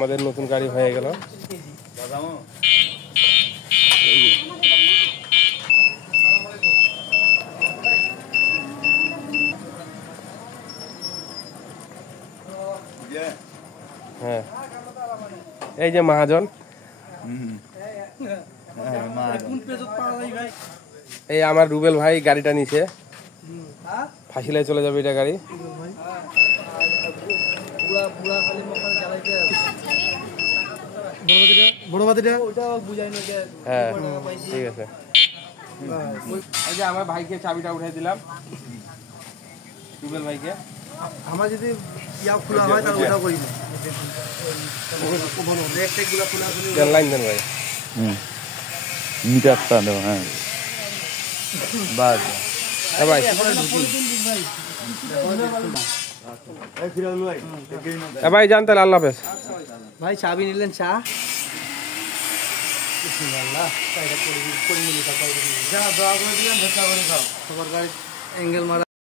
আমাদের নতুন গাড়ি হয়ে গেল। হ্যাঁ, এই যে মহাজন, এই আমার রুবেল ভাই গাড়িটা নিছে, ফাঁসিলায় চলে যাবে এটা গাড়ি। হ্যাঁ ঠিক আছে। এই যে আমার ভাইকে চাবিটা উঠে দিলাম, রুবেল ভাইকে। আমার যদি ইয়া খোলা হয় তাহলে ওটাও করি না। লাইন দেন ভাই। মিটারটা দেব। হ্যাঁ বাস ভাই, ভাই যান তাহলে, আল্লাহ হাফেজ ভাই। চাবি নিলেন, চা অ্যাঙ্গেল মারা।